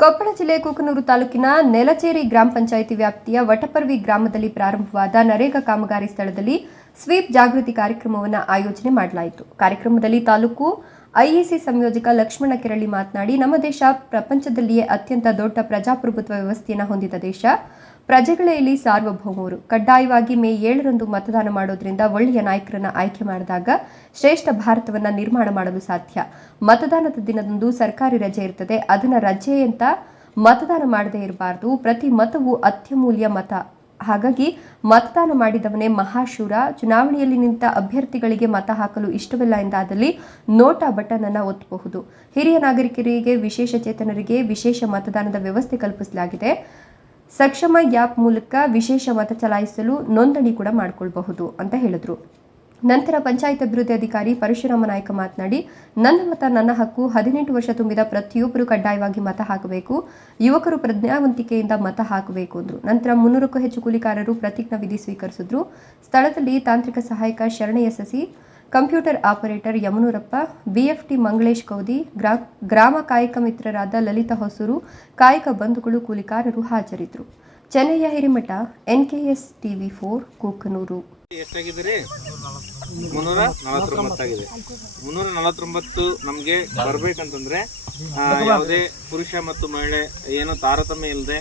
ಕೊಪ್ಪಳ ಜಿಲ್ಲೆ ಕೂಕನೂರು ತಾಲೂಕಿನ ನೆಲಚೇರಿ ಗ್ರಾಮ ಪಂಚಾಯಿತಿ ವ್ಯಾಪ್ತಿಯ ವಟಪರ್ವಿ ಗ್ರಾಮದಲ್ಲಿ ಪ್ರಾರಂಭವಾದ ನರೇಗಾ ಕಾಮಗಾರಿ ಸ್ಥಳದಲ್ಲಿ ಸ್ವೀಪ್ ಜಾಗೃತಿ ಕಾರ್ಯಕ್ರಮವನ್ನು ಆಯೋಜನೆ ಮಾಡಲಾಯಿತು. ಕಾರ್ಯಕ್ರಮದಲ್ಲಿ ತಾಲೂಕು ಐಇಸಿ ಸಂಯೋಜಕ ಲಕ್ಷ್ಮಣ ಕೆರಳಿ ಮಾತನಾಡಿ, ನಮ್ಮ ದೇಶ ಪ್ರಪಂಚದಲ್ಲಿಯೇ ಅತ್ಯಂತ ದೊಡ್ಡ ಪ್ರಜಾಪ್ರಭುತ್ವ ವ್ಯವಸ್ಥೆಯನ್ನು ಹೊಂದಿದ ದೇಶ. ಪ್ರಜೆಗಳೇ ಇಲ್ಲಿ ಸಾರ್ವಭೌಮರು. ಕಡ್ಡಾಯವಾಗಿ ಮೇ 7ರಂದು ಮತದಾನ ಮಾಡೋದ್ರಿಂದ ಒಳ್ಳೆಯ ನಾಯಕರನ್ನ ಆಯ್ಕೆ ಮಾಡಿದಾಗ ಶ್ರೇಷ್ಠ ಭಾರತವನ್ನ ನಿರ್ಮಾಣ ಮಾಡಲು ಸಾಧ್ಯ. ಮತದಾನದ ದಿನದಂದು ಸರ್ಕಾರಿ ರಜೆ ಇರ್ತದೆ, ಅದನ್ನ ರಜೆ ಅಂತ ಮತದಾನ ಮಾಡದೇ ಇರಬಾರದು. ಪ್ರತಿ ಮತವು ಅತ್ಯಮೂಲ್ಯ ಮತ. ಹಾಗಾಗಿ ಮತದಾನ ಮಾಡಿದವನೇ ಮಹಾಶೂರ. ಚುನಾವಣೆಯಲ್ಲಿ ನಿಂತ ಅಭ್ಯರ್ಥಿಗಳಿಗೆ ಮತ ಹಾಕಲು ಇಷ್ಟವಿಲ್ಲ ಎಂದಾದಲ್ಲಿ ನೋಟಾ ಬಟನ್ ಅನ್ನು ಒತ್ತಬಹುದು. ಹಿರಿಯ ನಾಗರಿಕರಿಗೆ, ವಿಶೇಷ ಚೇತನರಿಗೆ ವಿಶೇಷ ಮತದಾನದ ವ್ಯವಸ್ಥೆ ಕಲ್ಪಿಸಲಾಗಿದೆ. ಸಕ್ಷಮ ಆ್ಯಪ್ ಮೂಲಕ ವಿಶೇಷ ಮತ ಚಲಾಯಿಸಲು ನೋಂದಣಿ ಕೂಡ ಮಾಡಿಕೊಳ್ಳಬಹುದು ಅಂತ ಹೇಳಿದ್ರು. ನಂತರ ಪಂಚಾಯತ್ ಅಭಿವೃದ್ಧಿ ಅಧಿಕಾರಿ ಪರಶುರಾಮ ನಾಯ್ಕ ಮಾತನಾಡಿ, ನನ್ನ ಮತ ನನ್ನ ಹಕ್ಕು. 18 ವರ್ಷ ತುಂಬಿದ ಪ್ರತಿಯೊಬ್ಬರು ಕಡ್ಡಾಯವಾಗಿ ಮತ ಹಾಕಬೇಕು. ಯುವಕರು ಪ್ರಜ್ಞಾವಂತಿಕೆಯಿಂದ ಮತ ಹಾಕಬೇಕು ಅಂದರು. ನಂತರ 300ಕ್ಕೂ ಹೆಚ್ಚು ಕೂಲಿಕಾರರು ಪ್ರತಿಜ್ಞಾ ವಿಧಿ ಸ್ವೀಕರಿಸಿದ್ರು. ಸ್ಥಳದಲ್ಲಿ ತಾಂತ್ರಿಕ ಸಹಾಯಕ ಶರಣಯ್ಯ ಸಸಿ, computer operator Yamanurappa, BFT Mangalesh ಕೌದಿ, ಗ್ರಾಮ ಕಾಯಕ ಮಿತ್ರರಾದ ಲಲಿತಾ ಹೊಸೂರು, ಕಾಯಕ ಬಂಧುಗಳು, ಕೂಲಿಕಾರರು ಹಾಜರಿದ್ದರು. Chennaiah Hirimath, NKS TV4 Kukanur. ಎಷ್ಟಾಗಿದ್ದೀರಿ? 349 ಆಗಿದೆ. 349 ನಮಗೆ ಬರ್ಬೇಕಂತಂದ್ರೆ ಯಾವುದೇ ಪುರುಷ ಮತ್ತು ಮಹಿಳೆ ಏನು ತಾರತಮ್ಯ ಇಲ್ಲದೆ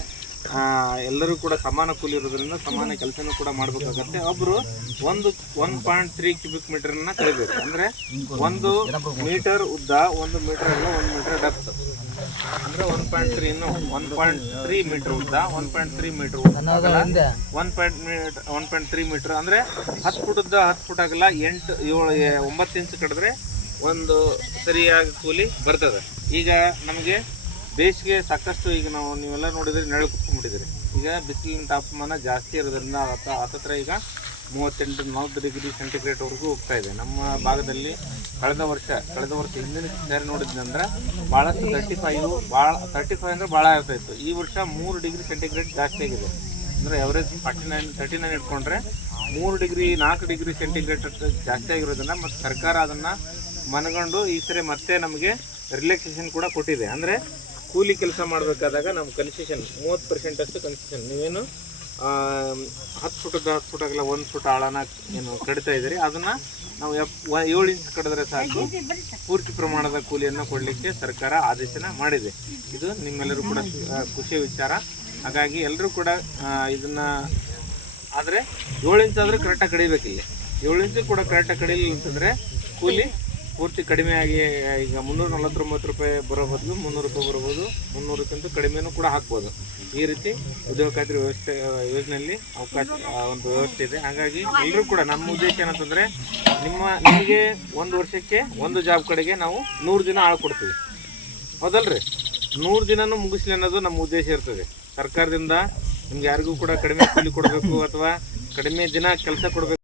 ಎಲ್ಲರೂ ಕೂಡ ಸಮಾನ ಕೂಲಿ ಇರೋದ್ರಿಂದ ಸಮಾನ ಕೆಲಸನೂ ಕೂಡ ಮಾಡಬೇಕಾಗತ್ತೆ. ಒಬ್ರು 1.3 ಕ್ಯೂಬಿಕ್ ಮೀಟರ್ನ ಕಳಿಬೇಕು. ಅಂದ್ರೆ 1 ಮೀಟರ್ ಉದ್ದ, 1 ಮೀಟರ್ ಅಲ್ಲ, 1 ಮೀಟರ್ ಡೆಪ್ತ್ ಅಂದ್ರೆ 1.3 ಇನ್ನು 1.3 ಮೀಟರ್ ಉದ್ದ, 1.3 ಮೀಟರ್ ಅಗಲ, 1.3 ಮೀಟರ್ ಅಂದ್ರೆ 10 ಫುಟ್ ಉದ್ದ, 10 ಫುಟ್ ಅಗಲ, 8, 7, 9 ಇಂಚ್ ಕಡಿದ್ರೆ ಒಂದು ಸರಿಯಾಗಿ ಕೂಲಿ ಬರ್ತದೆ. ಈಗ ನಮಗೆ ಬೇಸಿಗೆ ಸಾಕಷ್ಟು, ಈಗ ನೀವೆಲ್ಲ ನೋಡಿದ್ರೆ ನೆರಳು ಕುತ್ಕೊಂಡ್ಬಿಟ್ಟಿದ್ದೀರಿ. ಈಗ ಬಿಸಿಲಿನ ತಾಪಮಾನ ಜಾಸ್ತಿ ಇರೋದ್ರಿಂದ ಹತ್ತತ್ರ ಈಗ 38-40 ಡಿಗ್ರಿ ಸೆಂಟಿಗ್ರೇಡ್ವರೆಗೂ ಹೋಗ್ತಾ ಇದೆ. ನಮ್ಮ ಭಾಗದಲ್ಲಿ ಕಳೆದ ವರ್ಷ ಹಿಂದಿನ ಸಾರಿ ನೋಡಿದ್ನಂದ್ರೆ ಭಾಳಷ್ಟು 35 ಅಂದರೆ ಭಾಳ ಇರ್ತಾಯಿತ್ತು. ಈ ವರ್ಷ 3 ಡಿಗ್ರಿ ಸೆಂಟಿಗ್ರೇಡ್ ಜಾಸ್ತಿ ಆಗಿದೆ. ಅಂದರೆ ಎವರೇಜ್ 39 ಇಟ್ಕೊಂಡ್ರೆ 4 ಡಿಗ್ರಿ ಸೆಂಟಿಗ್ರೇಡ್ ಜಾಸ್ತಿ ಆಗಿರೋದನ್ನ ಮತ್ತು ಸರ್ಕಾರ ಅದನ್ನು ಮನಗಂಡು ಈ ಸರಿ ಮತ್ತೆ ನಮಗೆ ರಿಲ್ಯಾಕ್ಸೇಷನ್ ಕೂಡ ಕೊಟ್ಟಿದೆ. ಅಂದರೆ ಕೂಲಿ ಕೆಲಸ ಮಾಡಬೇಕಾದಾಗ ನಮ್ಮ ಕನ್ಸೆಷನ್ 30% ಅಷ್ಟು ಕನ್ಸೆಷನ್. ನೀವೇನು 10 ಫುಟ್ ಆಗಲ್ಲ, 1 ಫುಟ್ ಆಳನ ಏನು ಕಡಿತಾ ಇದ್ದೀರಿ, ಅದನ್ನು ನಾವು 7 ಇಂಚ್ ಕಡಿದ್ರೆ ಸಾಕು ಪೂರ್ತಿ ಪ್ರಮಾಣದ ಕೂಲಿಯನ್ನು ಕೊಡಲಿಕ್ಕೆ ಸರ್ಕಾರ ಆದೇಶನ ಮಾಡಿದೆ. ಇದು ನಿಮ್ಮೆಲ್ಲರೂ ಕೂಡ ಖುಷಿಯ ವಿಚಾರ. ಹಾಗಾಗಿ ಎಲ್ಲರೂ ಕೂಡ ಇದನ್ನು ಆದರೆ 7 ಇಂಚ್ ಆದರೆ ಕರೆಕ್ಟಾಗಿ ಕಡಿಬೇಕಿಲ್ಲ. 7 ಇಂಚು ಕೂಡ ಕರೆಕ್ಟಾಗಿ ಕಡಿಲಿಲ್ಲ ಅಂತಂದರೆ ಕೂಲಿ ಪೂರ್ತಿ ಕಡಿಮೆಯಾಗಿ ಈಗ 349 ರೂಪಾಯಿ ಬರೋ ಬದಲು 300 ರೂಪಾಯಿ ಬರ್ಬೋದು, 300ಕ್ಕಿಂತ ಕಡಿಮೆನೂ ಕೂಡ ಹಾಕ್ಬೋದು. ಈ ರೀತಿ ಉದ್ಯೋಗ ಖಾತ್ರಿ ಯೋಜನೆಯಲ್ಲಿ ಅವಕಾಶ ಒಂದು ವ್ಯವಸ್ಥೆ ಇದೆ. ಹಾಗಾಗಿ ಎಲ್ಲರೂ ಕೂಡ ನಮ್ಮ ಉದ್ದೇಶ ಏನಂತಂದರೆ ನಿಮಗೆ 1 ವರ್ಷಕ್ಕೆ 1 ಜಾಬ್ ಕಡೆಗೆ ನಾವು 100 ದಿನ ಆಳು ಕೊಡ್ತೀವಿ. ಹೌದಲ್ರಿ? 100 ದಿನನೂ ಮುಗಿಸ್ಲಿ ಅನ್ನೋದು ನಮ್ಮ ಉದ್ದೇಶ ಇರ್ತದೆ. ಸರ್ಕಾರದಿಂದ ನಿಮ್ಗೆ ಯಾರಿಗೂ ಕೂಡ ಕಡಿಮೆ ಕೂಲಿ ಕೊಡಬೇಕು ಅಥವಾ ಕಡಿಮೆ ದಿನ ಕೆಲಸ ಕೊಡಬೇಕು